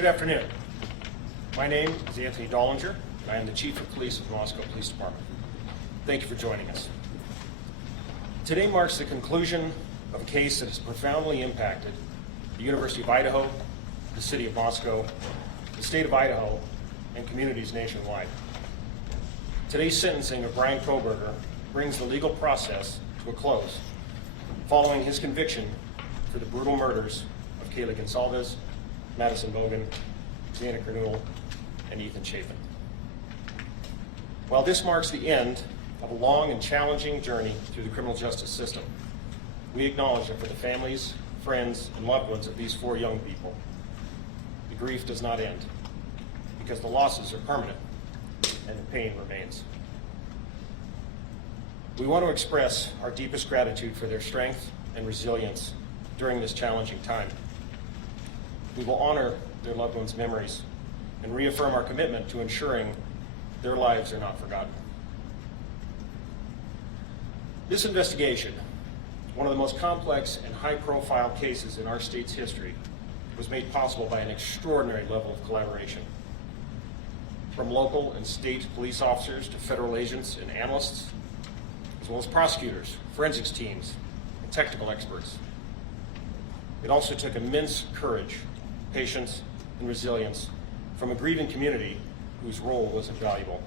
Good afternoon. My name is Anthony Dollinger, and I am the Chief of Police of the Moscow Police Department. Thank you for joining us. Today marks the conclusion of a case that has profoundly impacted the University of Idaho, the City of Moscow, the State of Idaho, and communities nationwide. Today's sentencing of Bryan Kohberger brings the legal process to a close, following his conviction for the brutal murders of Kayla Gonsalves, Madison Bogan, Xana Kernodle, and Ethan Chapin. While this marks the end of a long and challenging journey through the criminal justice system, we acknowledge that for the families, friends, and loved ones of these four young people, the grief does not end, because the losses are permanent and the pain remains. We want to express our deepest gratitude for their strength and resilience during this challenging time. We will honor their loved ones' memories and reaffirm our commitment to ensuring their lives are not forgotten. This investigation, one of the most complex and high-profile cases in our state's history, was made possible by an extraordinary level of collaboration. From local and state police officers to federal agents and analysts, as well as prosecutors, forensics teams, and technical experts. It also took immense courage, patience, and resilience from a grieving community whose role was invaluable.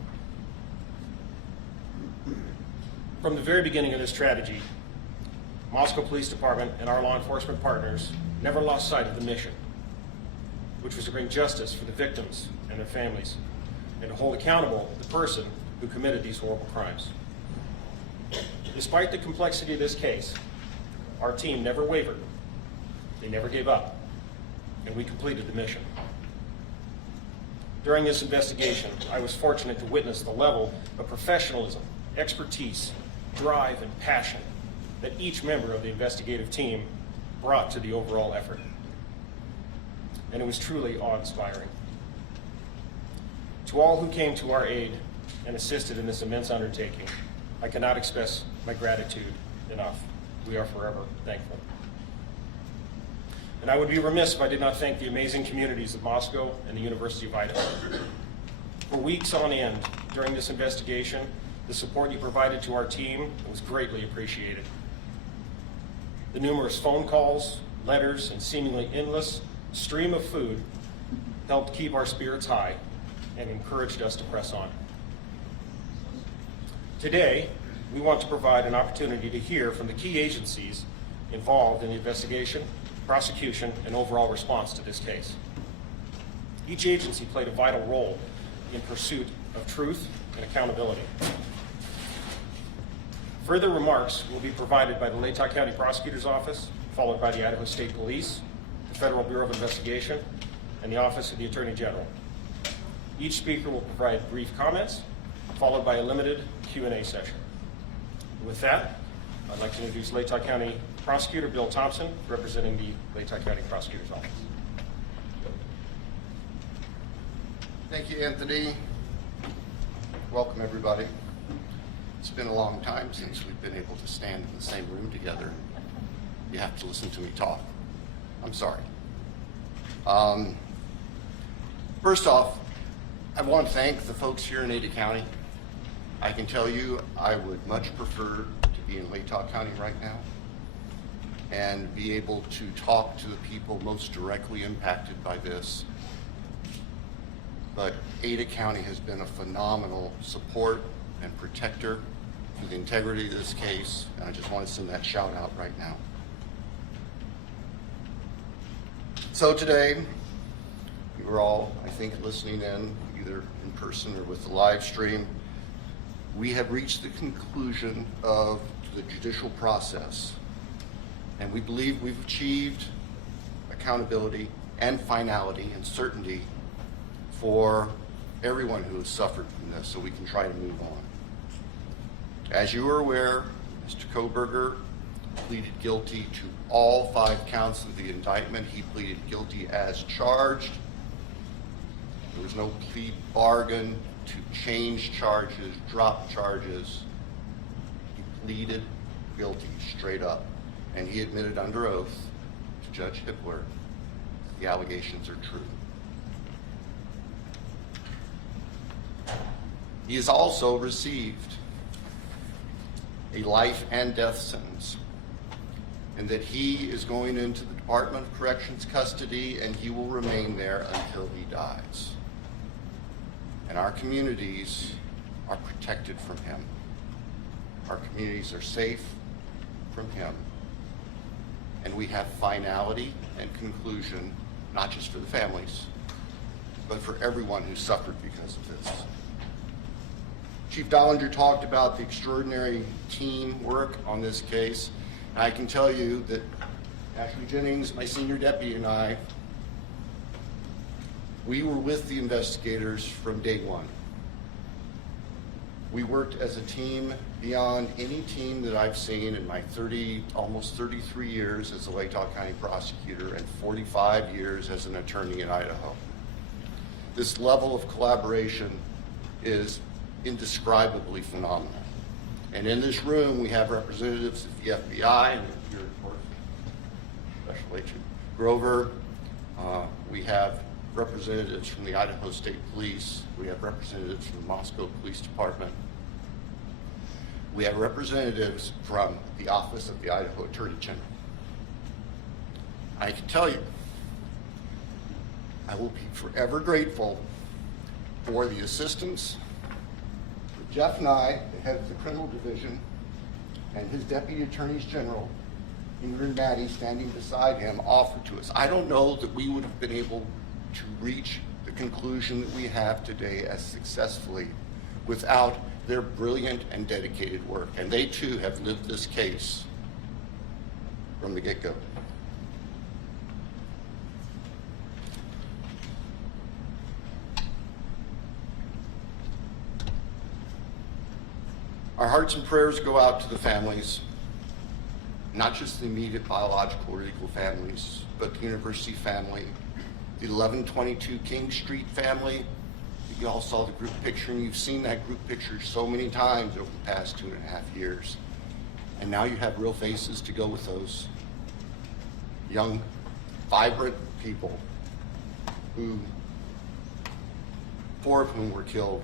From the very beginning of this tragedy, Moscow Police Department and our law enforcement partners never lost sight of the mission, which was to bring justice for the victims and their families, and to hold accountable the person who committed these horrible crimes. Despite the complexity of this case, our team never wavered, they never gave up, and we completed the mission. During this investigation, I was fortunate to witness the level of professionalism, expertise, drive, and passion that each member of the investigative team brought to the overall effort. And it was truly awe-inspiring. To all who came to our aid and assisted in this immense undertaking, I cannot express my gratitude enough. We are forever thankful. And I would be remiss if I did not thank the amazing communities of Moscow and the University of Idaho. For weeks on end during this investigation, the support you provided to our team was greatly appreciated. The numerous phone calls, letters, and seemingly endless stream of food helped keep our spirits high and encouraged us to press on. Today, we want to provide an opportunity to hear from the key agencies involved in the investigation, prosecution, and overall response to this case. Each agency played a vital role in pursuit of truth and accountability. Further remarks will be provided by the Latah County Prosecutor's Office, followed by the Idaho State Police, the Federal Bureau of Investigation, and the Office of the Attorney General. Each speaker will provide brief comments, followed by a limited Q&A session. With that, I'd like to introduce Latah County Prosecutor Bill Thompson, representing the Latah County Prosecutor's Office. Thank you, Anthony. Welcome, everybody. It's been a long time since we've been able to stand in the same room together. You have to listen to me talk. I'm sorry. First off, I want to thank the folks here in Ada County. I can tell you I would much prefer to be in Latah County right now and be able to talk to the people most directly impacted by this. But Ada County has been a phenomenal support and protector for the integrity of this case, and I just want to send that shout out right now. So today, you were all, I think, listening in, either in person or with the live stream. We have reached the conclusion of the judicial process, and we believe we've achieved accountability and finality and certainty for everyone who has suffered from this, so we can try to move on. As you are aware, Mr. Kohberger pleaded guilty to all 5 counts of the indictment. He pleaded guilty as charged. There was no plea bargain to change charges, drop charges. He pleaded guilty straight up, and he admitted under oath to Judge Hippler the allegations are true. He has also received a life and death sentence, and that he is going into the Department of Corrections custody, and he will remain there until he dies. And our communities are protected from him. Our communities are safe from him. And we have finality and conclusion, not just for the families, but for everyone who suffered because of this. Chief Dollinger talked about the extraordinary teamwork on this case. And I can tell you that Ashley Jennings, my senior deputy, and I, we were with the investigators from day one. We worked as a team beyond any team that I've seen in my almost 33 years as a Latah County prosecutor and 45 years as an attorney in Idaho. This level of collaboration is indescribably phenomenal. And in this room, we have representatives of the FBI, and here, of course, Special Agent Grover. We have representatives from the Idaho State Police. We have representatives from the Moscow Police Department. We have representatives from the Office of the Idaho Attorney General. I can tell you, I will be forever grateful for the assistance that Jeff Nye, the head of the criminal division, and his deputy attorneys general, Ingrid and Maddie, standing beside him, offered to us. I don't know that we would have been able to reach the conclusion that we have today as successfully without their brilliant and dedicated work. And they too have lived this case from the get-go. Our hearts and prayers go out to the families, not just the immediate biological or legal families, but the university family, the 1122 King Street family. You all saw the group picture, and you've seen that group picture so many times over the past 2.5 years. And now you have real faces to go with those young, vibrant people who, 4 of whom were killed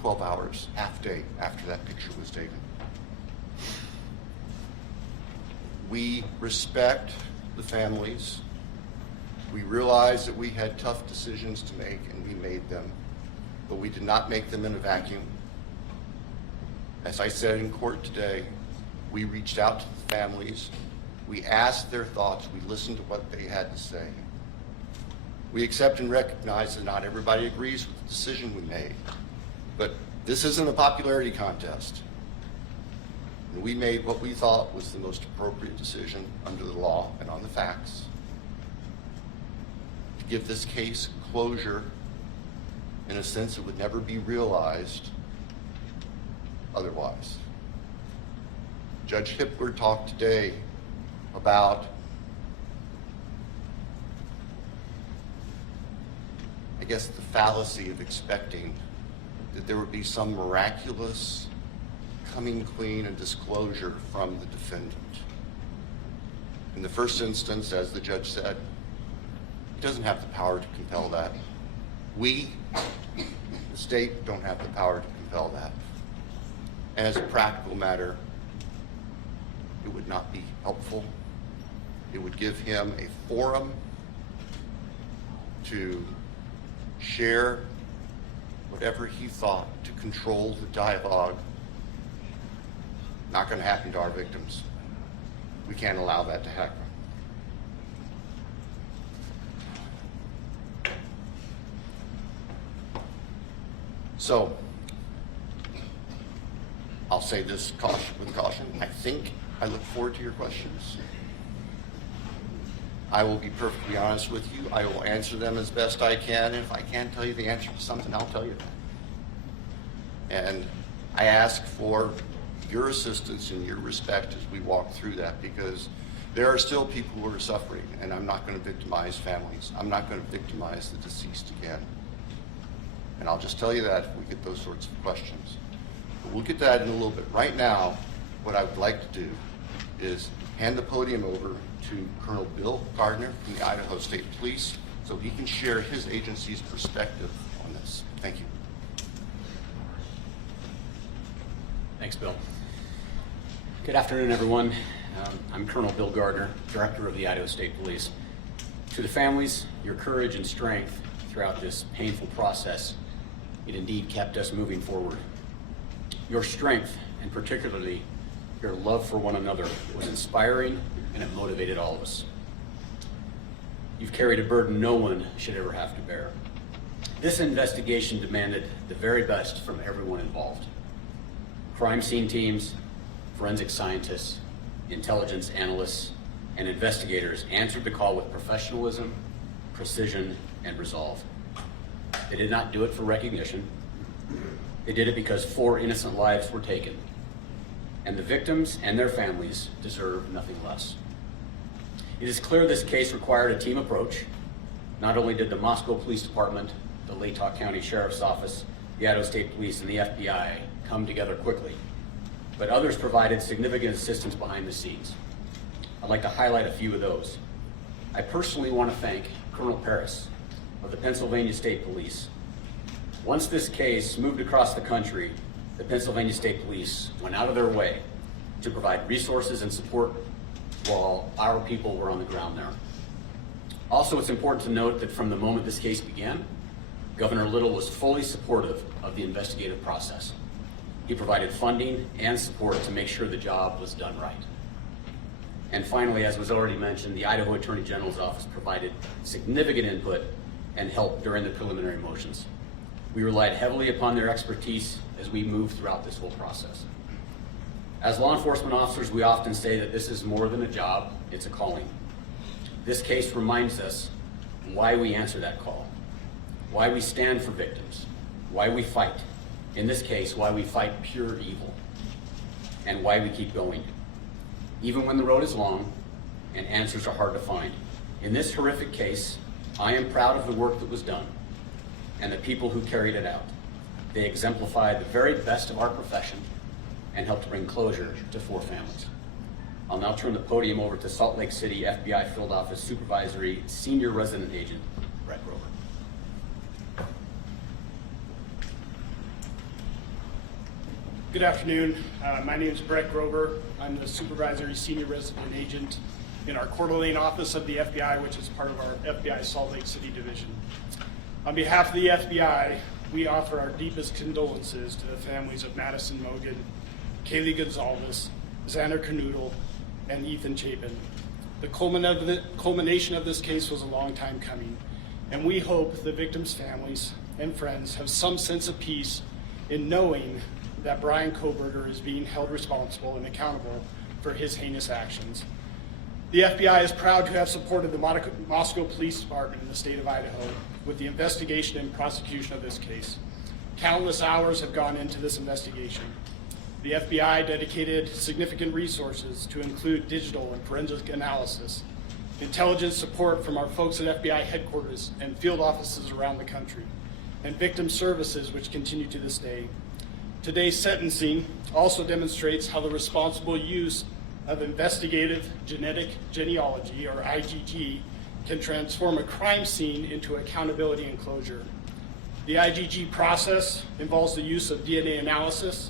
12 hours, half day after that picture was taken. We respect the families. We realize that we had tough decisions to make, and we made them, but we did not make them in a vacuum. As I said in court today, we reached out to the families. We asked their thoughts. We listened to what they had to say. We accept and recognize that not everybody agrees with the decision we made, but this isn't a popularity contest. And we made what we thought was the most appropriate decision under the law and on the facts to give this case closure in a sense that would never be realized otherwise. Judge Hipler talked today about, I guess, the fallacy of expecting that there would be some miraculous coming clean and disclosure from the defendant. In the first instance, as the judge said, he doesn't have the power to compel that. We, the state, don't have the power to compel that. And as a practical matter, it would not be helpful. It would give him a forum to share whatever he thought, to control the dialogue. Not going to happen to our victims. We can't allow that to happen. So, I'll say this with caution. I look forward to your questions. I will be perfectly honest with you. I will answer them as best I can. If I can't tell you the answer to something, I'll tell you that. And I ask for your assistance and your respect as we walk through that, because there are still people who are suffering, and I'm not going to victimize families. I'm not going to victimize the deceased again. And I'll just tell you that if we get those sorts of questions. But we'll get to that in a little bit. Right now, what I would like to do is hand the podium over to Colonel Bill Gardner from the Idaho State Police so he can share his agency's perspective on this. Thank you. Thanks, Bill. Good afternoon, everyone. I'm Colonel Bill Gardner, Director of the Idaho State Police. To the families, your courage and strength throughout this painful process, it indeed kept us moving forward. Your strength, and particularly your love for one another, was inspiring and it motivated all of us. You've carried a burden no one should ever have to bear. This investigation demanded the very best from everyone involved. Crime scene teams, forensic scientists, intelligence analysts, and investigators answered the call with professionalism, precision, and resolve. They did not do it for recognition. They did it because 4 innocent lives were taken, and the victims and their families deserve nothing less. It is clear this case required a team approach. Not only did the Moscow Police Department, the Latah County Sheriff's Office, the Idaho State Police, and the FBI come together quickly, but others provided significant assistance behind the scenes. I'd like to highlight a few of those. I personally want to thank Colonel Paris of the Pennsylvania State Police. Once this case moved across the country, the Pennsylvania State Police went out of their way to provide resources and support while our people were on the ground there. Also, it's important to note that from the moment this case began, Governor Little was fully supportive of the investigative process. He provided funding and support to make sure the job was done right. And finally, as was already mentioned, the Idaho Attorney General's office provided significant input and help during the preliminary motions. We relied heavily upon their expertise as we moved throughout this whole process. As law enforcement officers, we often say that this is more than a job, it's a calling. This case reminds us why we answer that call, why we stand for victims, why we fight. In this case, why we fight pure evil, and why we keep going. Even when the road is long and answers are hard to find. In this horrific case, I am proud of the work that was done and the people who carried it out. They exemplified the very best of our profession and helped bring closure to 4 families. I'll now turn the podium over to Salt Lake City FBI Field Office Supervisory Senior Resident Agent, Brett Grover. Good afternoon. My name is Brett Grover. I'm the Supervisory Senior Resident Agent in our Coeur d'Alene office of the FBI, which is part of our FBI Salt Lake City Division. On behalf of the FBI, we offer our deepest condolences to the families of Madison Mogan, Kaylee Gonzalez, Xander Canoodle, and Ethan Chapin. The culmination of this case was a long time coming, and we hope the victims' families and friends have some sense of peace in knowing that Bryan Kohberger is being held responsible and accountable for his heinous actions. The FBI is proud to have supported the Moscow Police Department in the state of Idaho with the investigation and prosecution of this case. Countless hours have gone into this investigation. The FBI dedicated significant resources to include digital and forensic analysis, intelligence support from our folks at FBI headquarters and field offices around the country, and victim services which continue to this day. Today's sentencing also demonstrates how the responsible use of investigative genetic genealogy, or IgG, can transform a crime scene into accountability and closure. The IgG process involves the use of DNA analysis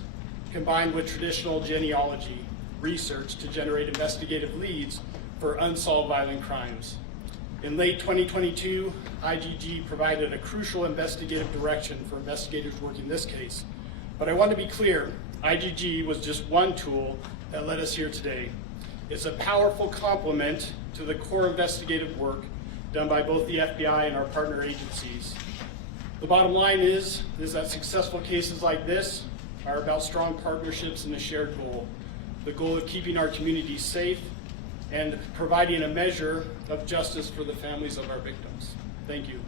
combined with traditional genealogy research to generate investigative leads for unsolved violent crimes. In late 2022, IgG provided a crucial investigative direction for investigators working this case. But I want to be clear, IgG was just one tool that led us here today. It's a powerful complement to the core investigative work done by both the FBI and our partner agencies. The bottom line is that successful cases like this are about strong partnerships and a shared goal, the goal of keeping our communities safe and providing a measure of justice for the families of our victims. Thank you.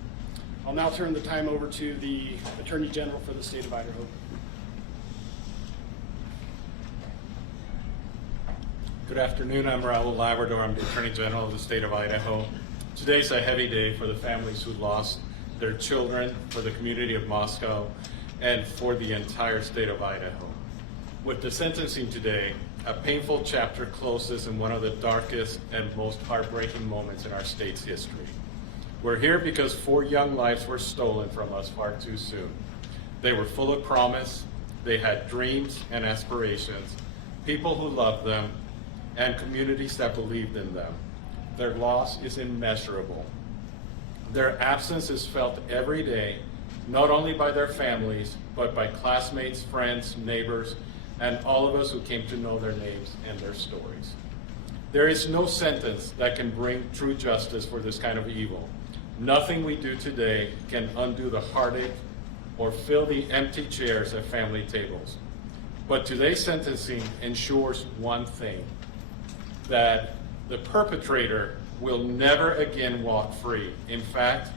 I'll now turn the time over to the Attorney General for the state of Idaho. Good afternoon, I'm Raul Labrador. I'm the Attorney General of the state of Idaho. Today's a heavy day for the families who lost their children, for the community of Moscow, and for the entire state of Idaho. With the sentencing today, a painful chapter closes in one of the darkest and most heartbreaking moments in our state's history. We're here because 4 young lives were stolen from us far too soon. They were full of promise, They had dreams and aspirations, people who loved them, and communities that believed in them. Their loss is immeasurable. Their absence is felt every day, not only by their families, but by classmates, friends, neighbors, and all of us who came to know their names and their stories. There is no sentence that can bring true justice for this kind of evil. Nothing we do today can undo the heartache or fill the empty chairs at family tables. But today's sentencing ensures one thing, that the perpetrator will never again walk free. In fact,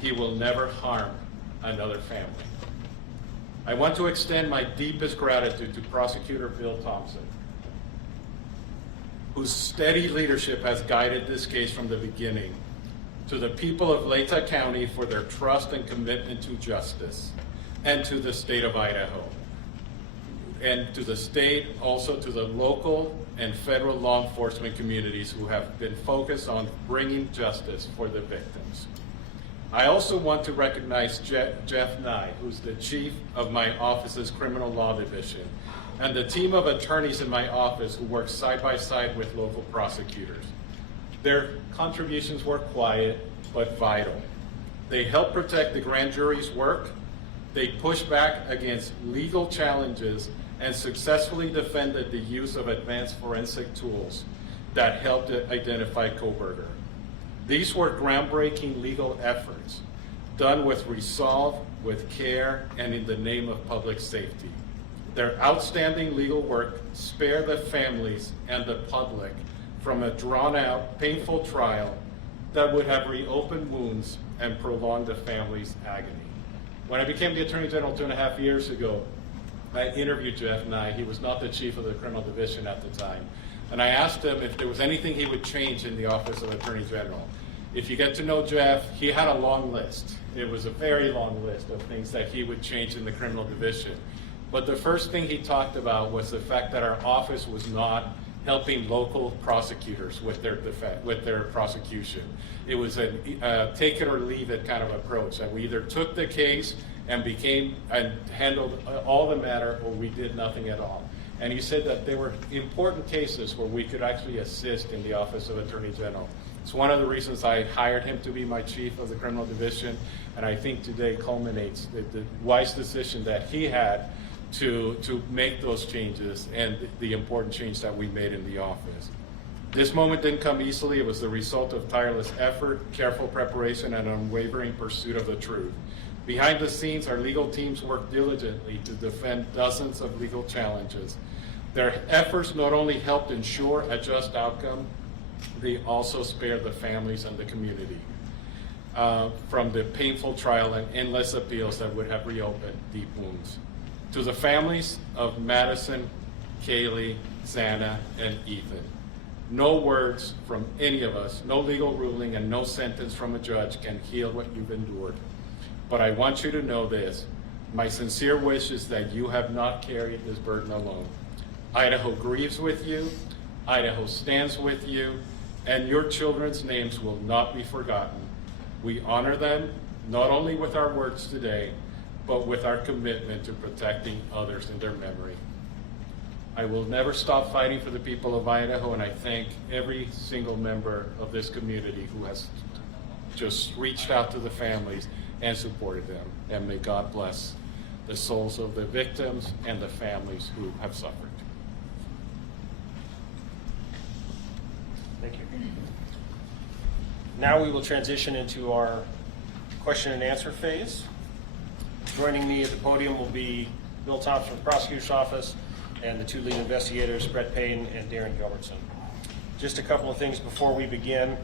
he will never harm another family. I want to extend my deepest gratitude to Prosecutor Bill Thompson, whose steady leadership has guided this case from the beginning, to the people of Latah County for their trust and commitment to justice, and to the state of Idaho, and to the state, also to the local and federal law enforcement communities who have been focused on bringing justice for the victims. I also want to recognize Jeff Nye, who's the chief of my office's criminal law division, and the team of attorneys in my office who work side by side with local prosecutors. Their contributions were quiet but vital. They helped protect the grand jury's work. They pushed back against legal challenges and successfully defended the use of advanced forensic tools that helped identify Kohberger. These were groundbreaking legal efforts done with resolve, with care, and in the name of public safety. Their outstanding legal work spared the families and the public from a drawn-out, painful trial that would have reopened wounds and prolonged the family's agony. When I became the Attorney General 2.5 years ago, I interviewed Jeff Nye. He was not the chief of the criminal division at the time. And I asked him if there was anything he would change in the Office of Attorney General. If you get to know Jeff, he had a long list. It was a very long list of things that he would change in the criminal division. But the first thing he talked about was the fact that our office was not helping local prosecutors with their prosecution. It was a take it or leave it kind of approach, that we either took the case and handled all the matter, or we did nothing at all. And he said that there were important cases where we could actually assist in the Office of Attorney General. It's one of the reasons I hired him to be my chief of the criminal division, and I think today culminates the wise decision that he had to make those changes and the important change that we made in the office. This moment didn't come easily. It was the result of tireless effort, careful preparation, and unwavering pursuit of the truth. Behind the scenes, our legal teams worked diligently to defend dozens of legal challenges. Their efforts not only helped ensure a just outcome, they also spared the families and the community from the painful trial and endless appeals that would have reopened deep wounds. To the families of Madison, Kaylee, Xana, and Ethan, no words from any of us, no legal ruling, and no sentence from a judge can heal what you've endured. But I want you to know this. My sincere wish is that you have not carried this burden alone. Idaho grieves with you, Idaho stands with you, and your children's names will not be forgotten. We honor them, not only with our words today, but with our commitment to protecting others in their memory. I will never stop fighting for the people of Idaho, and I thank every single member of this community who has just reached out to the families and supported them. And may God bless the souls of the victims and the families who have suffered. Thank you. Now we will transition into our question and answer phase. Joining me at the podium will be Bill Thompson from the prosecutor's office and the two lead investigators, Brett Payne and Darren Gilbertson. Just a couple of things before we begin.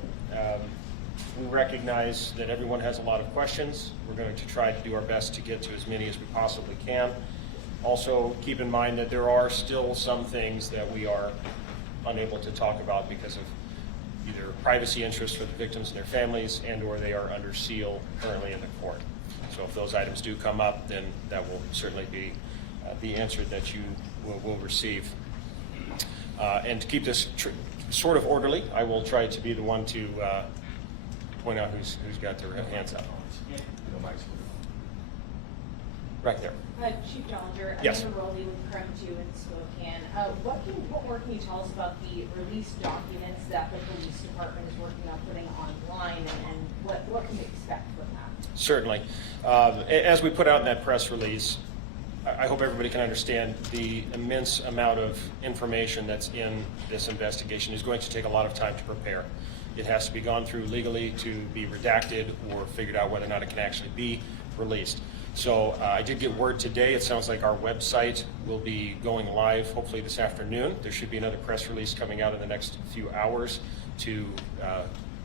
We recognize that everyone has a lot of questions. We're going to try to do our best to get to as many as we possibly can. Also, keep in mind that there are still some things that we are unable to talk about because of either privacy interests for the victims and their families, and/or they are under seal currently in the court. So if those items do come up, then that will certainly be the answer that you will receive. And to keep this sort of orderly, I will try to be the one to point out who's got their hands up. Right there. Chief Dollinger, Yes. Amanda Rowley with Correct You in Spokane. What more can you tell us about the release documents that the police department is working on putting online, and what can we expect from that? Certainly. As we put out in that press release, I hope everybody can understand the immense amount of information that's in this investigation is going to take a lot of time to prepare. It has to be gone through legally to be redacted or figured out whether or not it can actually be released. So I did get word today. It sounds like our website will be going live hopefully this afternoon. There should be another press release coming out in the next few hours to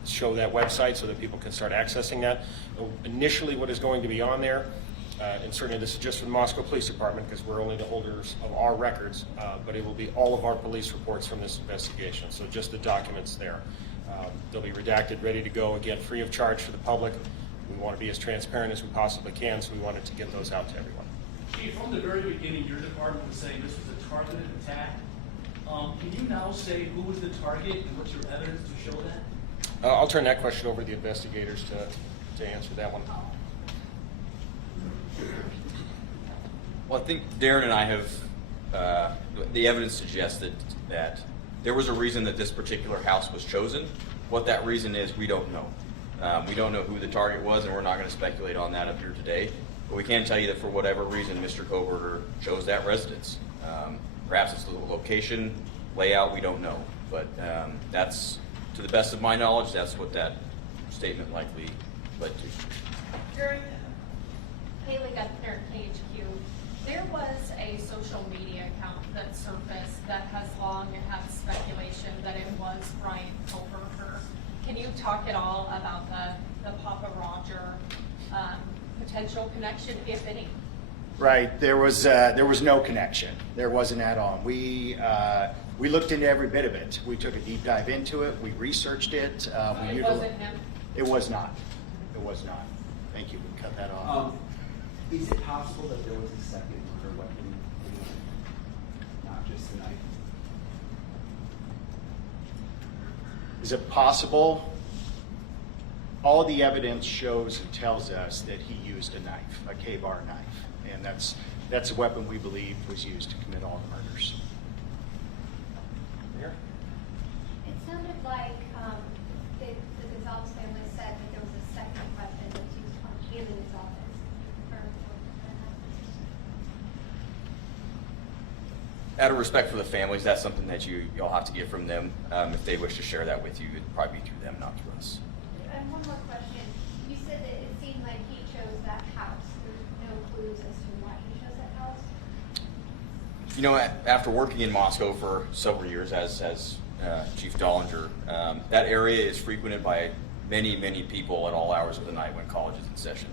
show that website so that people can start accessing that. Initially, what is going to be on there, and certainly this is just for the Moscow Police Department because we're only the holders of our records, but it will be all of our police reports from this investigation. So just the documents there. They'll be redacted, ready to go, again, free of charge for the public. We want to be as transparent as we possibly can, so we wanted to get those out to everyone. Chief, from the very beginning, your department was saying this was a targeted attack. Can you now say who was the target and what's your evidence to show that? I'll turn that question over to the investigators to answer that one. Well, I think Darren and I have, the evidence suggests that there was a reason that this particular house was chosen. What that reason is, we don't know. We don't know who the target was, and we're not going to speculate on that up here today. But we can tell you that for whatever reason, Mr. Kohberger chose that residence. Perhaps it's the location, layout, we don't know. But that's, to the best of my knowledge, that's what that statement likely led to. During Haley Gunther, KHQ, there was a social media account that surfaced that has long had speculation that it was Bryan Kohberger. Can you talk at all about the Papa Roger potential connection, if any? Right, there was no connection. There wasn't at all. We looked into every bit of it. We took a deep dive into it. We researched it. It wasn't him? It was not. It was not. Thank you. We cut that off. Is it possible that there was a second murder weapon, not just the knife? Is it possible? All the evidence shows and tells us that he used a knife, a K-bar knife, and that's a weapon we believe was used to commit all the murders. Here. It sounded like the Gonzalez family said that there was a second weapon that was used on him in his office. Out of respect for the families, that's something that you'll have to get from them. If they wish to share that with you, it'd probably be through them, not through us. And one more question. You said that it seemed like he chose that house. There's no clues as to why he chose that house? You know, after working in Moscow for several years as Chief Dollinger, that area is frequented by many, many people at all hours of the night when college is in session.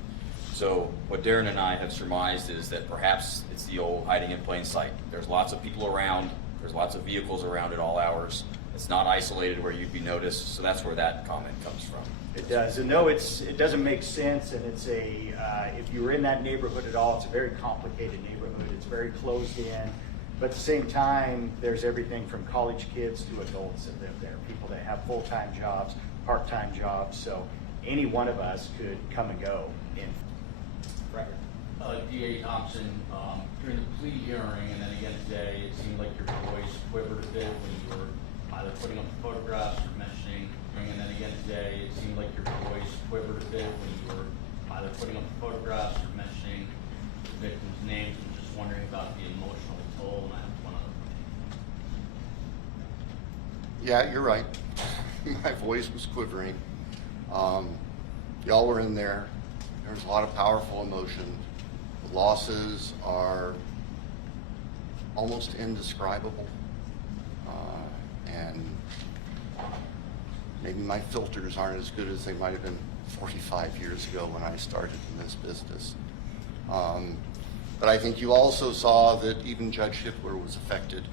So what Darren and I have surmised is that perhaps it's the old hiding in plain sight. There's lots of people around, there's lots of vehicles around at all hours. It's not isolated where you'd be noticed, so that's where that comment comes from. It does, and no, it doesn't make sense, and it's if you're in that neighborhood at all, it's a very complicated neighborhood. It's very closed in, but at the same time, there's everything from college kids to adults that live there, people that have full-time jobs, part-time jobs, so any one of us could come and go in. D.A. Thompson, during the plea hearing and then again today, it seemed like your voice quivered a bit when you were either putting up photographs or mentioning, and then again today, it seemed like your voice quivered a bit when you were either putting up photographs or mentioning the victims' names. I'm just wondering about the emotional toll, and I have one other question. Yeah, you're right. My voice was quivering. Y'all were in there. There's a lot of powerful emotion. The losses are almost indescribable. And maybe my filters aren't as good as they might have been 45 years ago when I started in this business. But I think you also saw that even Judge Hippler was affected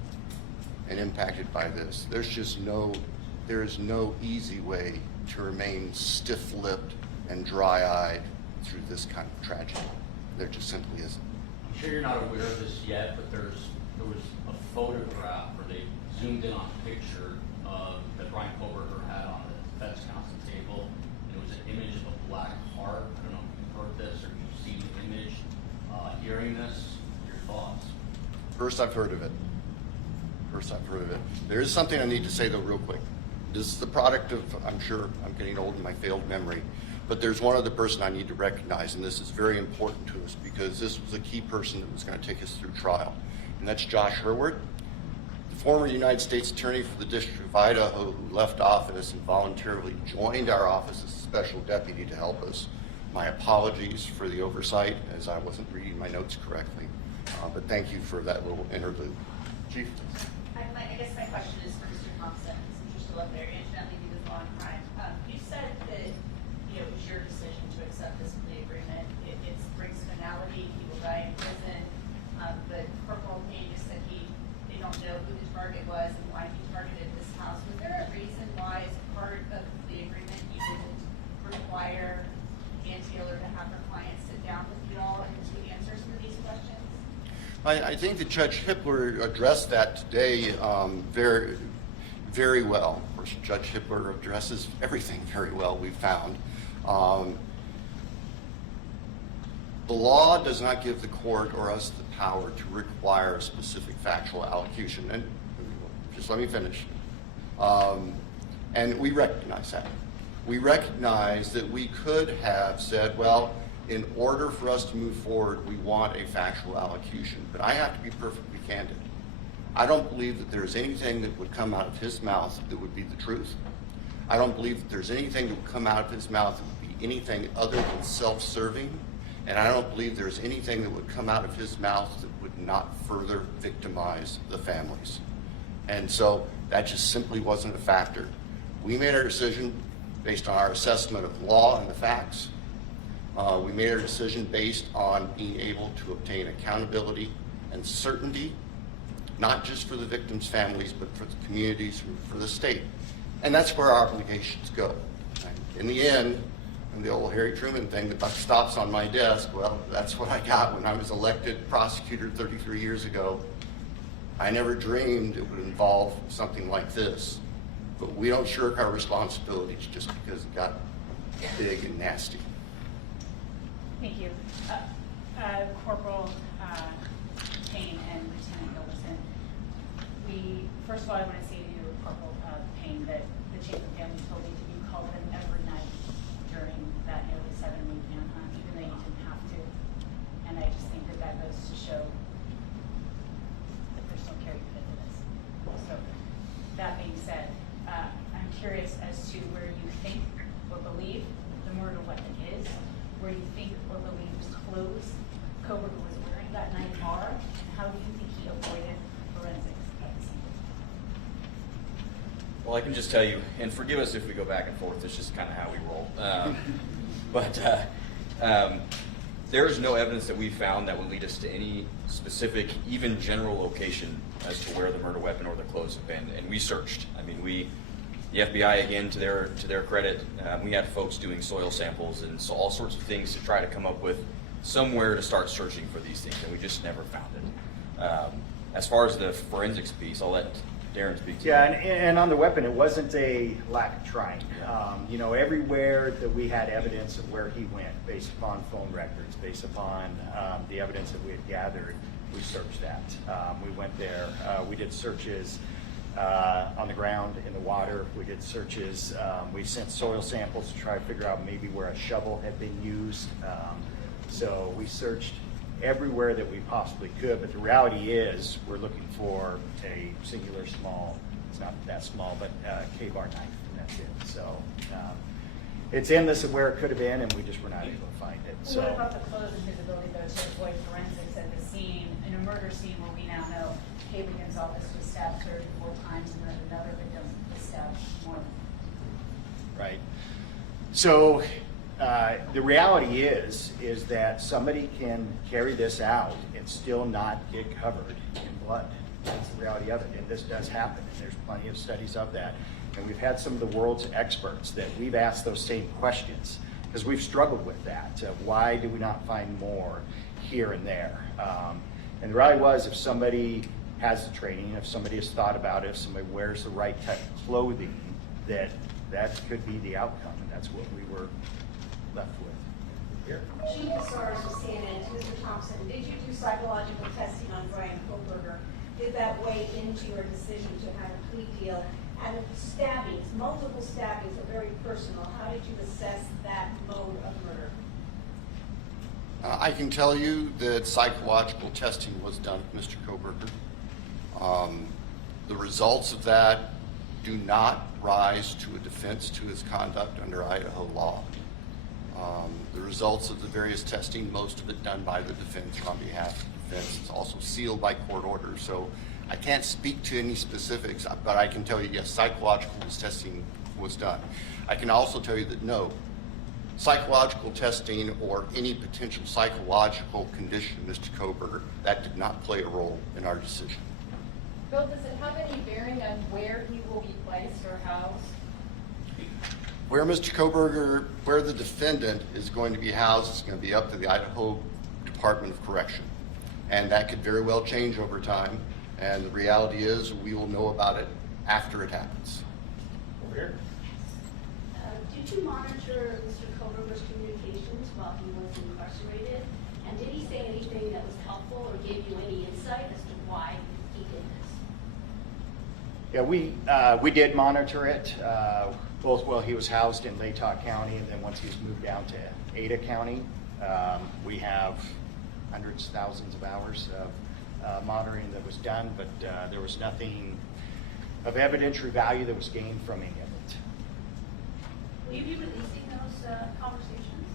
and impacted by this. There is no easy way to remain stiff-lipped and dry-eyed through this kind of tragedy. There just simply isn't. I'm sure you're not aware of this yet, but there was a photograph where they zoomed in on a picture that Bryan Kohberger had on the defense counsel table. And it was an image of a black heart. I don't know if you've heard this or you've seen the image. Hearing First I've heard of it. There is something I need to say though real quick. This is the product of, I'm sure I'm getting old in my failed memory, but there's one other person I need to recognize, and this is very important to us because this was a key person that was going to take us through trial, and that's Josh Hurward, the former United States Attorney for the District of Idaho who left office and voluntarily joined our office as a special deputy to help us. My apologies for the oversight as I wasn't reading my notes correctly, but thank you for that little interlude. Chief? I guess my question is for Mr. Thompson, since you're still up there, incidentally, he was on crime. You said that, it was your decision to accept this plea agreement. It brings finality, he will die in prison, but Corporal Payne just said they don't know who the target was and why he targeted this house. Was there a reason why, as part of the agreement, you didn't require Ann Taylor to have her client sit down with you all and to answers for these questions? I think that Judge Hippler addressed that today very, very well. Of course, Judge Hippler addresses everything very well, we found. The law does not give the court or us the power to require a specific factual allocution. And just let me finish. And we recognize that. We recognize that we could have said, well, in order for us to move forward, we want a factual allocution. But I have to be perfectly candid. I don't believe that there's anything that would come out of his mouth that would be the truth. I don't believe that there's anything that would come out of his mouth that would be anything other than self-serving. And I don't believe there's anything that would come out of his mouth that would not further victimize the families. And so that just simply wasn't a factor. We made our decision based on our assessment of the law and the facts. We made our decision based on being able to obtain accountability and certainty, not just for the victims' families, but for the communities and for the state. And that's where our obligations go. In the end, and the old Harry Truman thing, the buck stops on my desk. Well, that's what I got when I was elected prosecutor 33 years ago. I never dreamed it would involve something like this. But we don't shirk our responsibilities just because it got big and nasty. Thank you. Corporal Payne and Lieutenant Gilbertson, first of all, I want to say to you, Corporal Payne, that the Chapin family told me that you called them every night during that nearly 7-week manhunt, even though you didn't have to. And I just think that goes to show that there's no care you put into this. So, that being said, I'm curious as to where you think or believe the murder weapon is, where you think or believe his clothes Kohberger was wearing that night are, and how do you think he avoided forensics at the scene? Well, I can just tell you, and forgive us if we go back and forth, it's just kind of how we roll. There is no evidence that we found that would lead us to any specific, even general location as to where the murder weapon or the clothes have been, and we searched. I mean, the FBI, again, to their credit, we had folks doing soil samples and so all sorts of things to try to come up with somewhere to start searching for these things, and we just never found it. As far as the forensics piece, I'll let Darren speak to Yeah, that. and on the weapon, it wasn't a lack of trying. Everywhere that we had evidence of where he went, based upon phone records, based upon the evidence that we had gathered, we searched that. We went there. We did searches on the ground, in the water. We did searches. We sent soil samples to try to figure out maybe where a shovel had been used. So we searched everywhere that we possibly could, but the reality is we're looking for a singular small, it's not that small, but K-bar knife, and that's it. So it's endless of where it could have been, and we just were not able to find it. So. What about the clothes and his ability though to avoid forensics at the scene, in a murder scene where we now know Haley Gonzalez was stabbed 34 times and then another victim was stabbed more? Right. So the reality is that somebody can carry this out and still not get covered in blood. That's the reality of it, and this does happen, and there's plenty of studies of that. And we've had some of the world's experts that we've asked those same questions, because we've struggled with that. Why do we not find more here and there? And the reality was, if somebody has the training, if somebody has thought about it, if somebody wears the right type of clothing, that could be the outcome, and that's what we were left with. Here. Chief Casares with CNN, to Mr. Thompson, did you do psychological testing on Bryan Kohberger? Did that weigh into your decision to have a plea deal? And stabbings, multiple stabbings are very personal. How did you assess that mode of murder? I can tell you that psychological testing was done with Mr. Kohberger. The results of that do not rise to a defense to his conduct under Idaho law. The results of the various testing, most of it done by the defense or on behalf of the defense, is also sealed by court order. So I can't speak to any specifics, but I can tell you, yes, psychological testing was done. I can also tell you that no, psychological testing or any potential psychological condition of Mr. Kohberger, that did not play a role in our decision. Bill, does it have any bearing on where he will be placed or housed? Where Mr. Kohberger, where the defendant is going to be housed is going to be up to the Idaho Department of Correction. And that could very well change over time. And the reality is we will know about it after it happens. Over here. Did you monitor Mr. Kohberger's communications while he was incarcerated? And did he say anything that was helpful or gave you any insight as to why he did this? Yeah, we did monitor it, both while he was housed in Latah County and then once he was moved down to Ada County. We have hundreds, thousands of hours of monitoring that was done, but there was nothing of evidentiary value that was gained from any of it. Will you be releasing those conversations?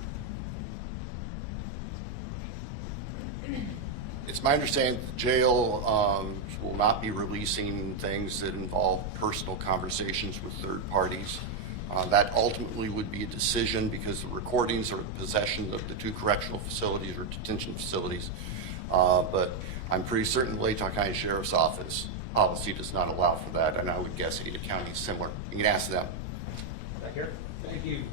It's my understanding that the jail will not be releasing things that involve personal conversations with third parties. That ultimately would be a decision because the recordings are in possession of the two correctional facilities or detention facilities. But I'm pretty certain the Latah County Sheriff's Office policy does not allow for that, and I would guess Ada County is similar. You can ask them. Back here. Thank you.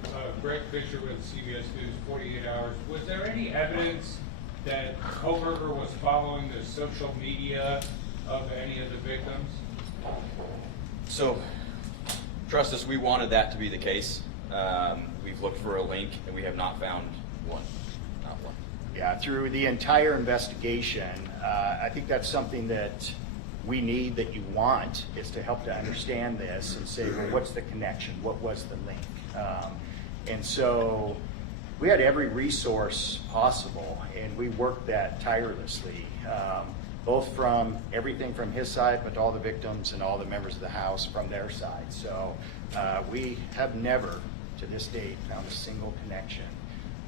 Greg Fisher with CBS News 48 Hours. Was there any evidence that Kohberger was following the social media of any of the victims? So, trust us, we wanted that to be the case. We've looked for a link and we have not found one. Not one. Yeah, through the entire investigation, I think that's something that we need, that you want, is to help to understand this and say, well, what's the connection? What was the link? And so we had every resource possible, and we worked that tirelessly, both from everything from his side, but all the victims and all the members of the House from their side. So we have never, to this date, found a single connection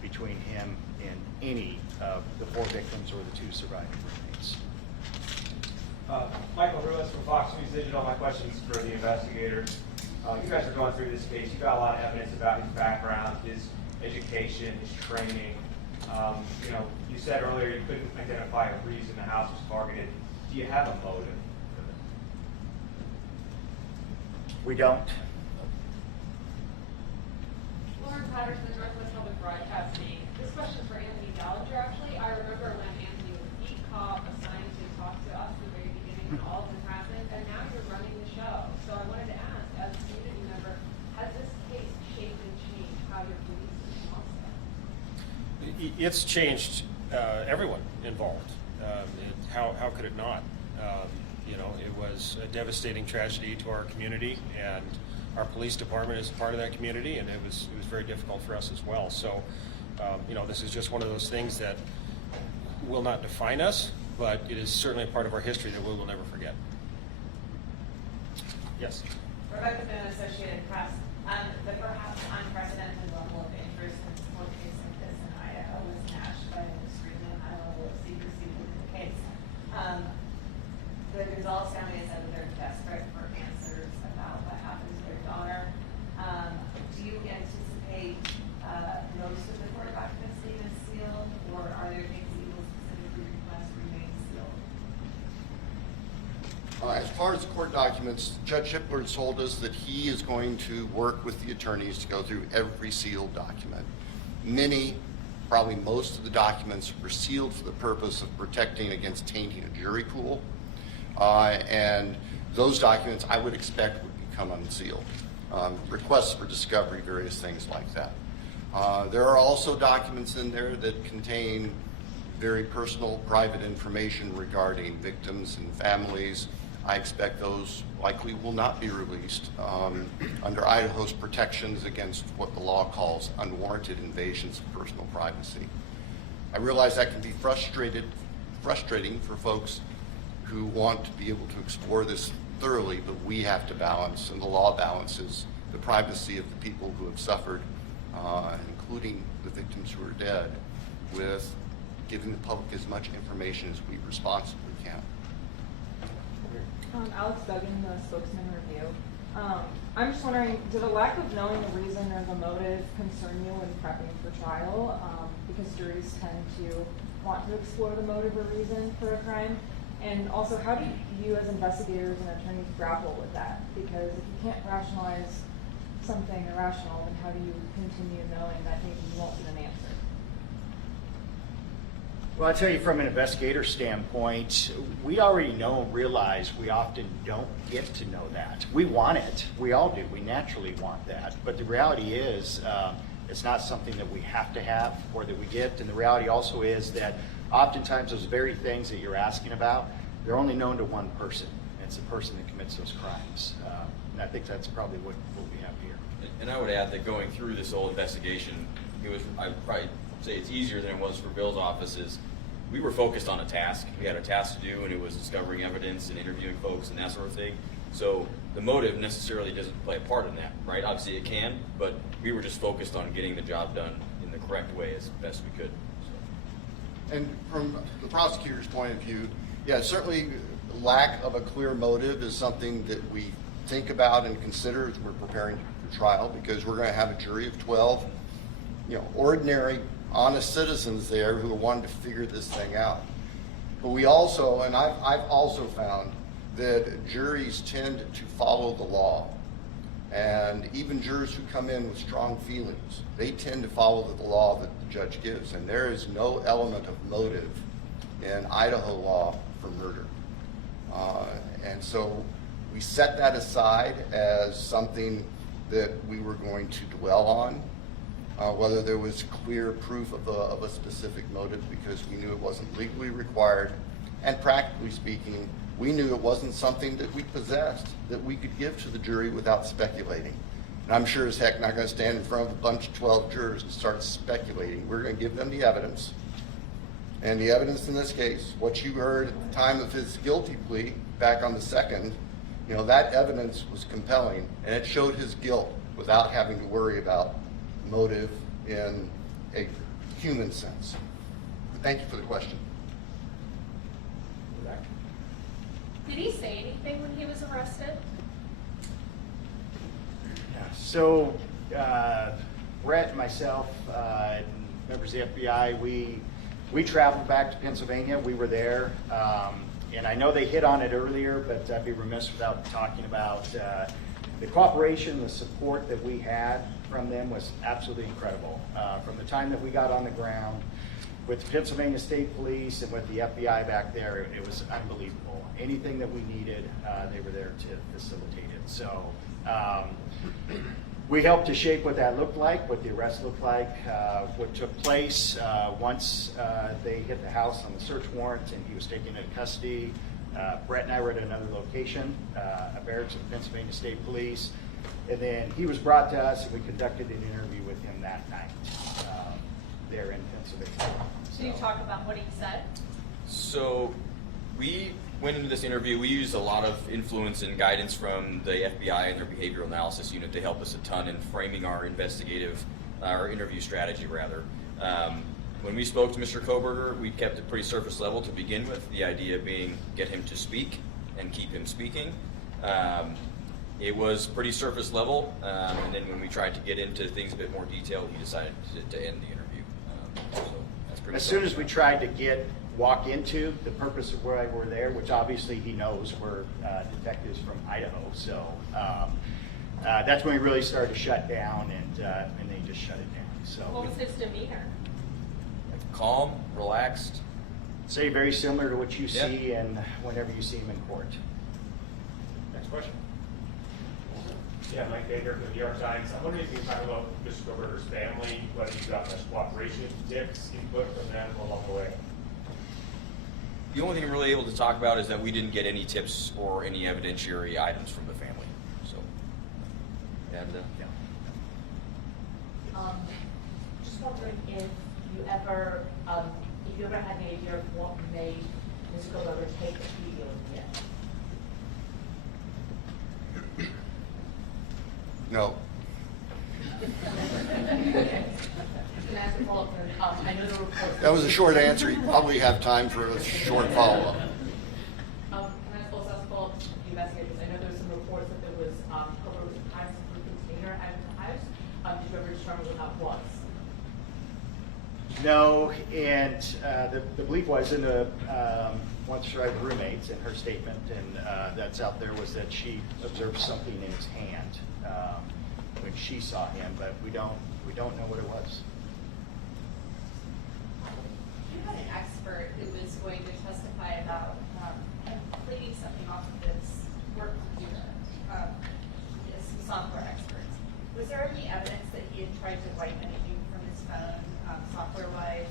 between him and any of the 4 victims or the 2 surviving roommates. Michael Ruiz from Fox News Digital. My question's for the investigators. You guys are going through this case. You've got a lot of evidence about his background, his education, his training. You said earlier you couldn't identify a reason the house was targeted. Do you have a motive for this? We don't. Lauren Patterson, Northwest Public Broadcasting. This question is for Anthony Dollinger, actually. I remember when Anthony was beat cop, assigned to talk to us at the very beginning when all of this happened, and now you're running the show. So I wanted to ask, as a community member, has this case shaped and changed how you're policing Moscow? It's changed everyone involved. How could it not? It was a devastating tragedy to our community, and our police department is part of that community, and it was very difficult for us as well. So, this is just one of those things that will not define us, but it is certainly a part of our history that we will never forget. Yes. Rebecca Boone, Associated Press. The perhaps unprecedented level of interest in support case like this in Idaho was matched by an extremely high level of secrecy within the case. The Gonzalez family has said that they're desperate for answers about what happened to their daughter. Do you anticipate most of the court documents being sealed, or are there things that you will specifically request remain sealed? As far as the court documents, Judge Shipler told us that he is going to work with the attorneys to go through every sealed document. Many, probably most of the documents were sealed for the purpose of protecting against tainting a jury pool. And those documents I would expect would become unsealed. Requests for discovery, various things like that. There are also documents in there that contain very personal, private information regarding victims and families. I expect those likely will not be released under Idaho's protections against what the law calls unwarranted invasions of personal privacy. I realize that can be frustrating for folks who want to be able to explore this thoroughly, but we have to balance, and the law balances, the privacy of the people who have suffered, including the victims who are dead, with giving the public as much information as we responsibly can. Alex Duggan, the spokesman review. I'm just wondering, did a lack of knowing the reason or the motive concern you when prepping for trial? Because juries tend to want to explore the motive or reason for a crime. And also, how do you as investigators and attorneys grapple with that? Because if you can't rationalize something irrational, then how do you continue knowing that maybe you won't get an answer? Well, I'll tell you from an investigator standpoint, we already know and realize we often don't get to know that. We want it. We all do. We naturally want that. But the reality is it's not something that we have to have or that we get. And the reality also is that oftentimes those very things that you're asking about, they're only known to one person. It's the person that commits those crimes. And I think that's probably what we have here. And I would add that going through this whole investigation, I'd probably say it's easier than it was for Bill's offices. We were focused on a task. We had a task to do, and it was discovering evidence and interviewing folks and that sort of thing. So the motive necessarily doesn't play a part in that, right? Obviously it can, but we were just focused on getting the job done in the correct way as best we could. So. And from the prosecutor's point of view, yeah, certainly lack of a clear motive is something that we think about and consider as we're preparing for trial, because we're going to have a jury of 12, ordinary, honest citizens there who are wanting to figure this thing out. But we also, and I've also found that juries tend to follow the law. And even jurors who come in with strong feelings, they tend to follow the law that the judge gives. And there is no element of motive in Idaho law for murder. And so we set that aside as something that we were going to dwell on. Whether there was clear proof of a specific motive, because we knew it wasn't legally required, and practically speaking, we knew it wasn't something that we possessed, that we could give to the jury without speculating. And I'm sure as heck not going to stand in front of a bunch of 12 jurors and start speculating. We're going to give them the evidence. And the evidence in this case, what you heard at the time of his guilty plea back on the 2nd, that evidence was compelling, and it showed his guilt without having to worry about motive in a human sense. Thank you for the question. Did he say anything when he was arrested? Yeah. So Brett, myself, and members of the FBI, we traveled back to Pennsylvania. We were there, and I know they hit on it earlier, but I'd be remiss without talking about the cooperation, the support that we had from them was absolutely incredible. From the time that we got on the ground with the Pennsylvania State Police and with the FBI back there, it was unbelievable. Anything that we needed, they were there to facilitate it. So we helped to shape what that looked like, what the arrest looked like, what took place once they hit the house on the search warrant and he was taken into custody. Brett and I were at another location, a barracks of the Pennsylvania State Police. And then he was brought to us, and we conducted an interview with him that night there in Pennsylvania. Can you talk about what he said? So we went into this interview. We used a lot of influence and guidance from the FBI and their behavioral analysis unit to help us a ton in framing our interview strategy, rather. When we spoke to Mr. Kohberger, we kept it pretty surface level to begin with, the idea being get him to speak and keep him speaking. It was pretty surface level, and then when we tried to get into things a bit more detailed, he decided to end the interview. So that's pretty as soon as we tried to walk into the purpose of why we're there, which obviously he knows we're detectives from Idaho, so that's when we really started to shut down, and they just shut it down. So what was his demeanor? Calm, relaxed. Say very similar to what you see and whenever you see him in court. Next question. Yeah, Mike Baker from the New York Times. I'm wondering if you can talk about Mr. Kohberger's family, whether you got much cooperation, tips, input from them along the way. The only thing I'm really able to talk about is that we didn't get any tips or any evidentiary items from the family. So, and yeah. Just wondering if you ever had any idea of what made Mr. Kohberger take the plea deal in the end? No. Can I ask a follow-up? I know the report. That was a short answer. You probably have time for a short follow-up. Can I also ask a follow-up to the investigators? I know there were some reports that there was Kohberger was hiding some food container out of the house. Did you ever determine what that was? No, and the belief was in the one of the roommates in her statement, and that's out there, was that she observed something in his hand when she saw him, but we don't know what it was. You had an expert who was going to testify about cleaning something off of his work computer, some software experts. Was there any evidence that he had tried to wipe anything from his phone, software-wise?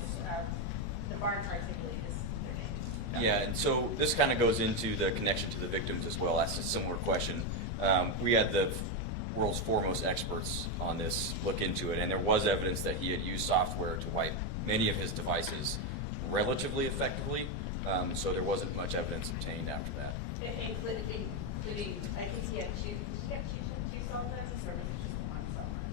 The Barnes articulated his name. Yeah, and so this kind of goes into the connection to the victims as well. That's a similar question. We had the world's foremost experts on this look into it, and there was evidence that he had used software to wipe many of his devices relatively effectively, so there wasn't much evidence obtained after that. Including, I think he had two cell phones, or was it just one cell phone?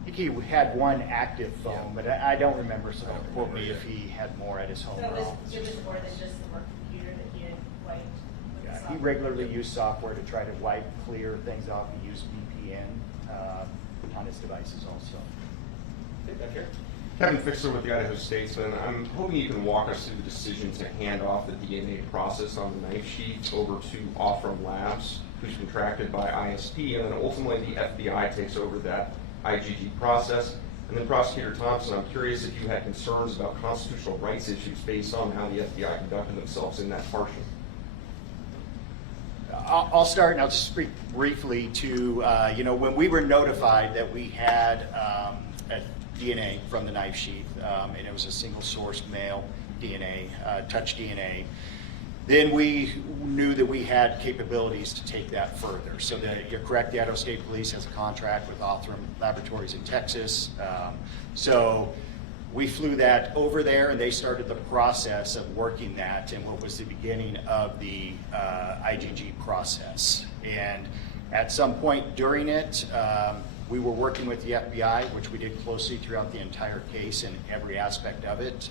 I think he had one active phone, but I don't remember, so don't quote me if he had more at his home. So it or was office. more than just the work computer that he had wiped? with the Yeah, he software? regularly used software to try to wipe, clear things off. He used VPN on his devices also. Kevin Fixler with the Idaho Statesman. I'm hoping you can walk us through the decision to hand off the DNA process on the knife sheet over to Offram Labs, who's contracted by ISP, and then ultimately the FBI takes over that IgG process. And then Prosecutor Thompson, I'm curious if you had concerns about constitutional rights issues based on how the FBI conducted themselves in that portion. I'll start, and I'll just speak briefly to, when we were notified that we had a DNA from the knife sheath, and it was a single source male DNA, touch DNA, then we knew that we had capabilities to take that further. So you're correct, the Idaho State Police has a contract with Offram Laboratories in Texas. So we flew that over there, and they started the process of working that in what was the beginning of the IgG process. And at some point during it, we were working with the FBI, which we did closely throughout the entire case and every aspect of it.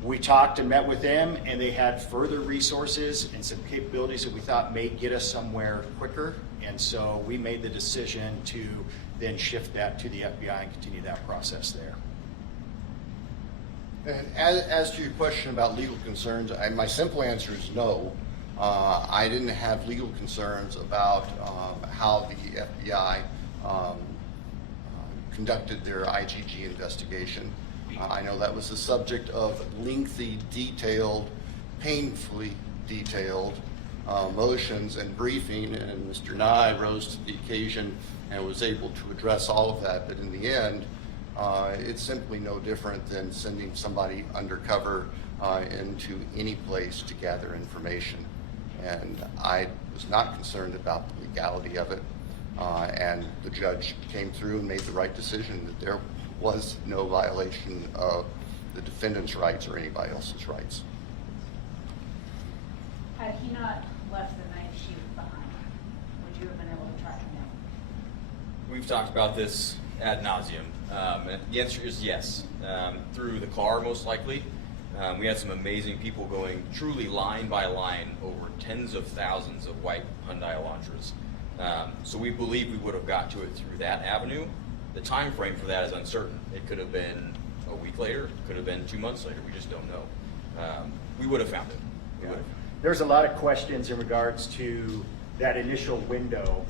We talked and met with them, and they had further resources and some capabilities that we thought may get us somewhere quicker. And so we made the decision to then shift that to the FBI and continue that process there. And as to your question about legal concerns, my simple answer is no. I didn't have legal concerns about how the FBI conducted their IgG investigation. I know that was the subject of lengthy, detailed, painfully detailed motions and briefing, and Mr. Nye rose to the occasion and was able to address all of that. But in the end, it's simply no different than sending somebody undercover into any place to gather information. And I was not concerned about the legality of it. And the judge came through and made the right decision that there was no violation of the defendant's rights or anybody else's rights. Had he not left the knife sheath behind, would you have been able to track him down? We've talked about this ad nauseum. And the answer is yes. Through the car, most likely. We had some amazing people going truly line by line over tens of thousands of white Hyundai Elantras. So we believe we would have got to it through that avenue. The time frame for that is uncertain. It could have been a week later, it could have been 2 months later, we just don't know. We would have found it. We would have. There's a lot of questions in regards to that initial window.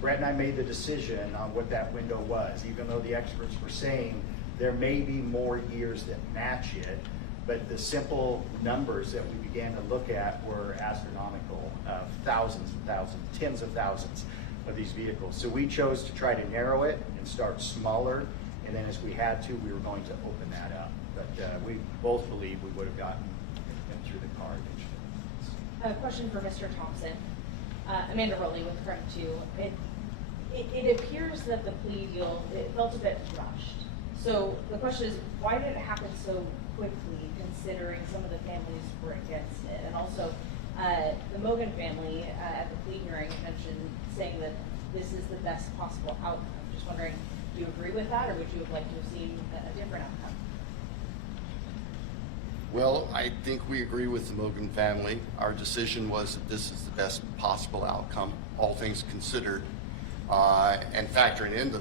Brett and I made the decision on what that window was, even though the experts were saying there may be more years that match it. But the simple numbers that we began to look at were astronomical, thousands and thousands, tens of thousands of these vehicles. So we chose to try to narrow it and start smaller, and then as we had to, we were going to open that up. But we both believe we would have gotten them through the car eventually. A question for Mr. Thompson. Amanda Rowley with Front 2. It appears that the plea deal, it felt a bit rushed. So the question is, why did it happen so quickly, considering some of the families were against it? And also, the Mogan family at the plea hearing mentioned saying that this is the best possible outcome. Just wondering, do you agree with that, or would you have liked to have seen a different outcome? Well, I think we agree with the Mogan family. Our decision was that this is the best possible outcome, all things considered, and factoring into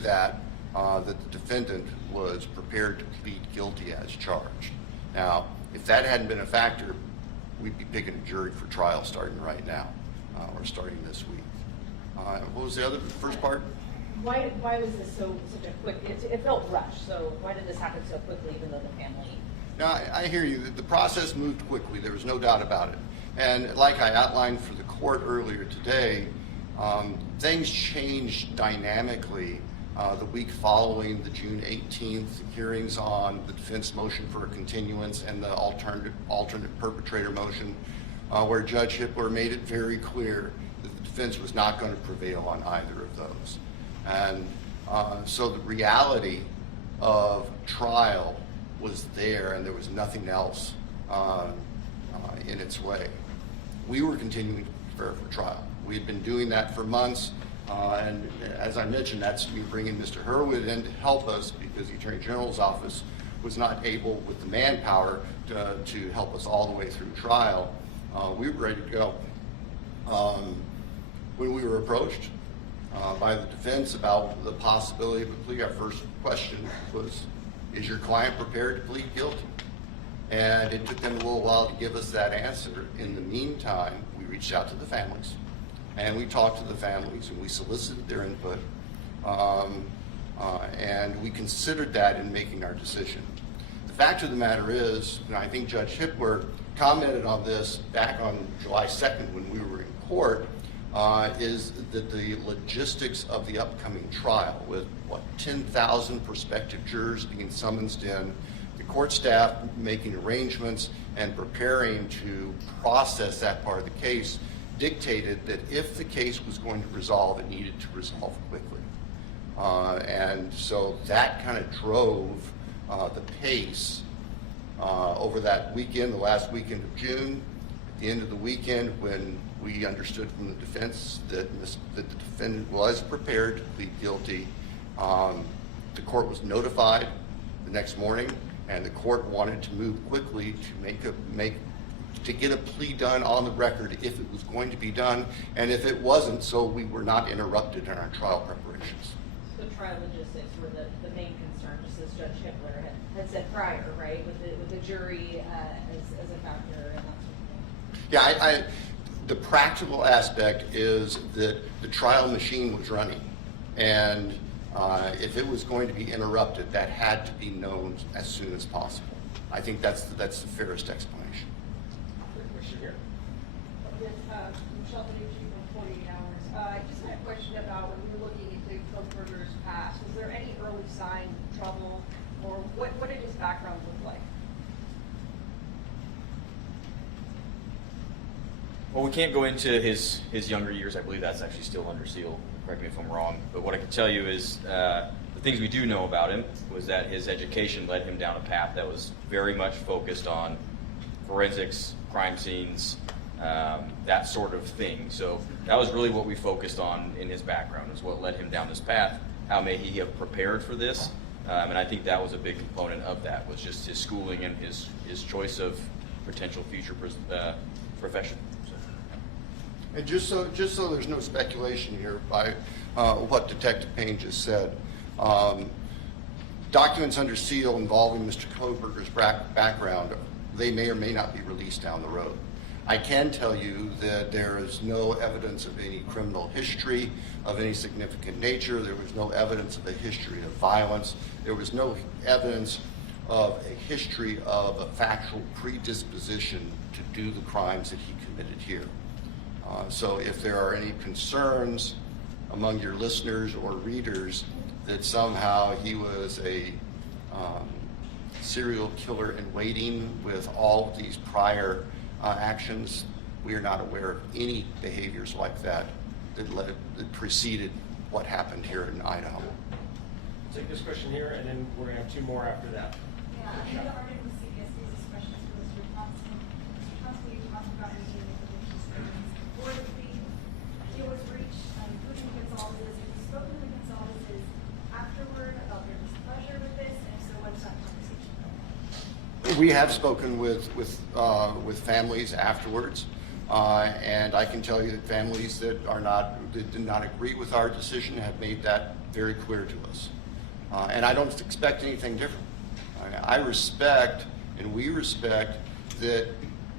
that, that the defendant was prepared to plead guilty as charged. Now, if that hadn't been a factor, we'd be picking a jury for trial starting right now, or starting this week. What was the first part? Why was this such a quick, it felt rushed, so why did this happen so quickly even though the family? Now, I hear you. The process moved quickly. There was no doubt about it. And like I outlined for the court earlier today, things changed dynamically the week following the June 18th hearings on the defense motion for a continuance and the alternate perpetrator motion, where Judge Hippler made it very clear that the defense was not going to prevail on either of those. And so the reality of trial was there, and there was nothing else in its way. We were continuing to prepare for trial. We had been doing that for months, and as I mentioned, that's me bringing Mr. Hurwood in to help us because the Attorney General's office was not able, with the manpower, to help us all the way through trial. We were ready to go. When we were approached by the defense about the possibility of a plea, our first question was, is your client prepared to plead guilty? And it took them a little while to give us that answer. In the meantime, we reached out to the families, and we talked to the families, and we solicited their input, and we considered that in making our decision. The fact of the matter is, and I think Judge Hippler commented on this back on July 2nd when we were in court, is that the logistics of the upcoming trial, with 10,000 prospective jurors being summoned in, the court staff making arrangements and preparing to process that part of the case, dictated that if the case was going to resolve, it needed to resolve quickly. And so that kind of drove the pace over that weekend, the last weekend of June. At the end of the weekend, when we understood from the defense that the defendant was prepared to plead guilty, the court was notified the next morning, and the court wanted to move quickly to get a plea done on the record if it was going to be done, and if it wasn't, so we were not interrupted in our trial preparations. The trial logistics were the main concern, just as Judge Hippler had said prior, right, with the jury as a factor and that sort of thing. Yeah, the practical aspect is that the trial machine was running, and if it was going to be interrupted, that had to be known as soon as possible. I think that's the fairest explanation. Michelle Benucci from 48 Hours. I just had a question about when you were looking into Kohberger's past. Was there any early sign of trouble, or what did his background look like? Well, we can't go into his younger years. I believe that's actually still under seal. Correct me if I'm wrong. But what I can tell you is the things we do know about him was that his education led him down a path that was very much focused on forensics, crime scenes, that sort of thing. So that was really what we focused on in his background, is what led him down this path. How may he have prepared for this? And I think that was a big component of that, was just his schooling and his choice of potential future profession. And just so there's no speculation here by what Detective Payne just said, documents under seal involving Mr. Kohberger's background, they may or may not be released down the road. I can tell you that there is no evidence of any criminal history of any significant nature. There was no evidence of a history of violence. There was no evidence of a history of a factual predisposition to do the crimes that he committed here. So if there are any concerns among your listeners or readers that somehow he was a serial killer in waiting with all of these prior actions, we are not aware of any behaviors like that that preceded what happened here in Idaho. Take this question here, and then we're going to have two more after that. Yeah, I know the article with CBS News is questions for Mr. Thompson. Mr. Thompson, you talked about any of the concerns before the plea deal was reached, including Gonzalez's. Have you spoken to the Gonzalez's afterward about their displeasure with this? And if so, what's that conversation? We have spoken with families afterwards, and I can tell you that families that did not agree with our decision have made that very clear to us. And I don't expect anything different. I respect, and we respect, that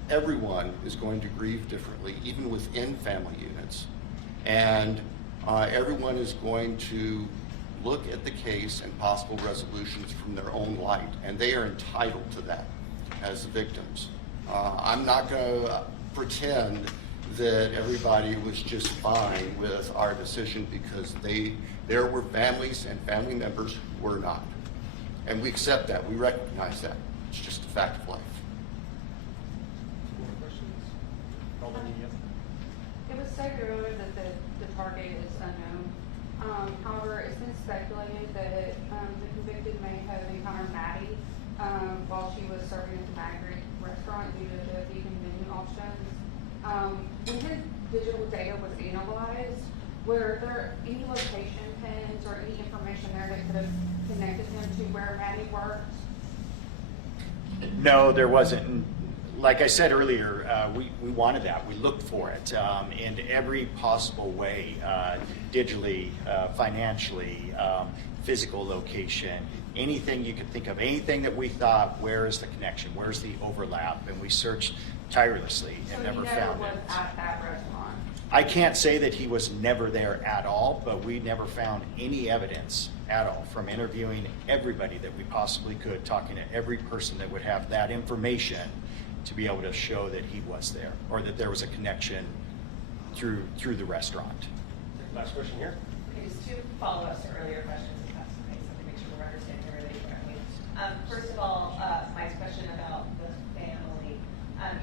everyone is going to grieve differently, even within family units. And everyone is going to look at the case and possible resolutions from their own light, and they are entitled to that as the victims. I'm not going to pretend that everybody was just fine with our decision, because there were families and family members who were not. And we accept that, we recognize that. It's just a fact of life. More questions? It was stated earlier that the target is unknown. However, it's been speculated that the convicted may have encountered Maddie while she was serving at the Magritte restaurant due to the vegan menu options. When his digital data was analyzed, were there any location pins or any information there that could have connected him to where Maddie worked? No, there wasn't. Like I said earlier, we wanted that. We looked for it in every possible way, digitally, financially, physical location, anything you could think of, anything that we thought, where is the connection, where's the overlap, and we searched tirelessly and never found it. So he never was at that restaurant? I can't say that he was never there at all, but we never found any evidence at all from interviewing everybody that we possibly could, talking to every person that would have that information to be able to show that he was there, or that there was a connection through the restaurant. Last question here. Okay, just two follow-ups to earlier questions, if that's okay, so to make sure we're understanding everything correctly. First of all, my question about the family.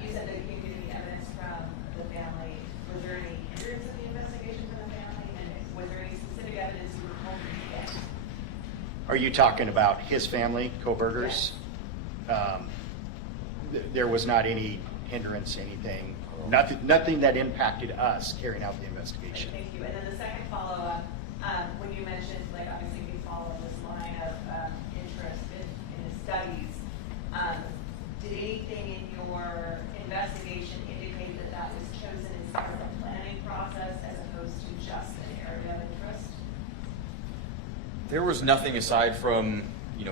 You said that you gave me evidence from the family. Was there any hindrance of the investigation from the family, and was there any specific evidence you were hoping to get? Are you talking about his family, Kohberger's? Yes. There was not any hindrance, anything, nothing that impacted us carrying out the investigation. Okay, thank you. And then the second follow-up, when you mentioned, like, obviously we follow this line of interest in his studies, did anything in your investigation indicate that that was chosen as part of a planning process as opposed to just an area of interest? There was nothing aside from,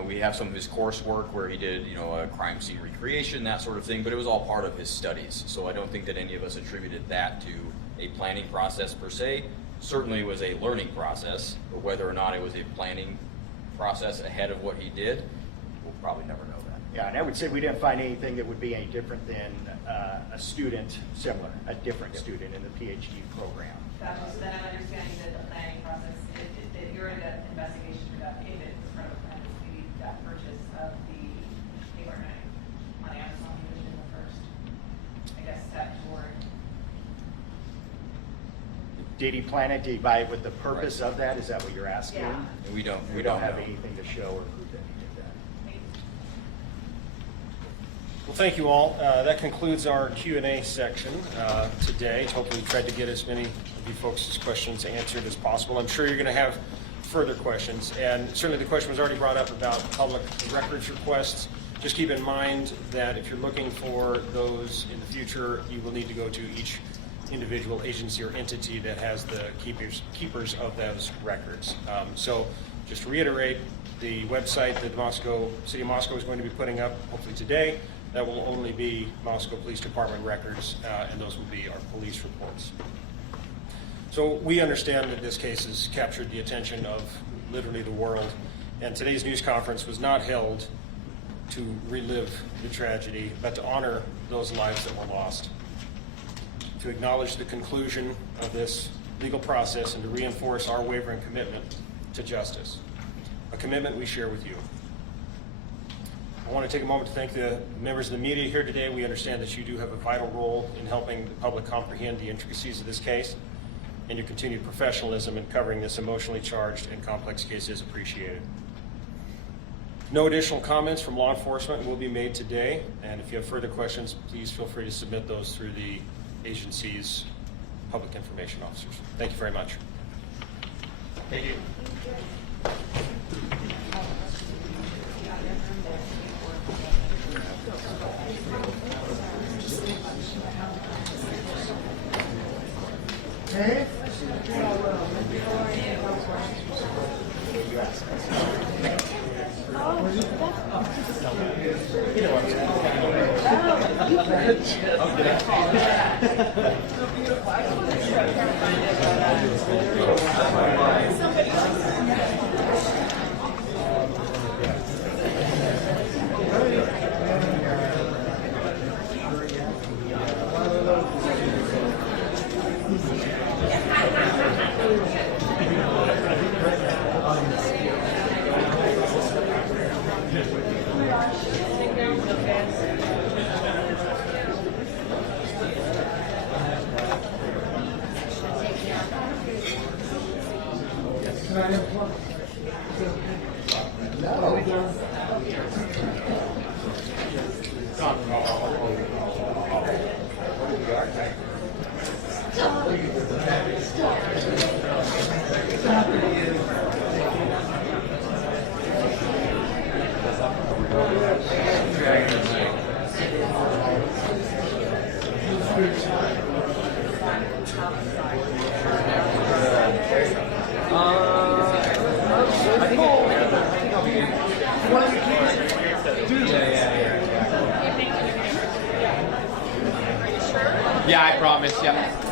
we have some of his coursework where he did, a crime scene recreation, that sort of thing, but it was all part of his studies. So I don't think that any of us attributed that to a planning process per se. Certainly it was a learning process, but whether or not it was a planning process ahead of what he did, we'll probably never know that. Yeah, and I would say we didn't find anything that would be any different than a student similar, a different student in the PhD program. Gotcha. So then I'm understanding that the planning process, that you're in the investigation for that payment as part of the plan, maybe that purchase of the paper knife on Amazon, you was in the first, I guess, step toward. Did he plan it? Did he buy it with the purpose of that? Is that what you're asking? Yeah. We don't have know. anything to show or prove that he did that. Well, thank you all. That concludes our Q&A section today. Hopefully we tried to get as many of you folks' questions answered as possible. I'm sure you're going to have further questions, and certainly the question was already brought up about public records requests. Just keep in mind that if you're looking for those in the future, you will need to go to each individual agency or entity that has the keepers of those records. So just to reiterate, the website that City of Moscow is going to be putting up, hopefully today, that will only be Moscow Police Department records, and those will be our police reports. So we understand that this case has captured the attention of literally the world, and today's news conference was not held to relive the tragedy, but to honor those lives that were lost, to acknowledge the conclusion of this legal process and to reinforce our wavering commitment to justice, a commitment we share with you. I want to take a moment to thank the members of the media here today. We understand that you do have a vital role in helping the public comprehend the intricacies of this case, and your continued professionalism in covering this emotionally charged and complex case is appreciated. No additional comments from law enforcement will be made today, and if you have further questions, please feel free to submit those through the agency's public information officers. Thank you very much. Thank you. Yeah, I promise, yeah.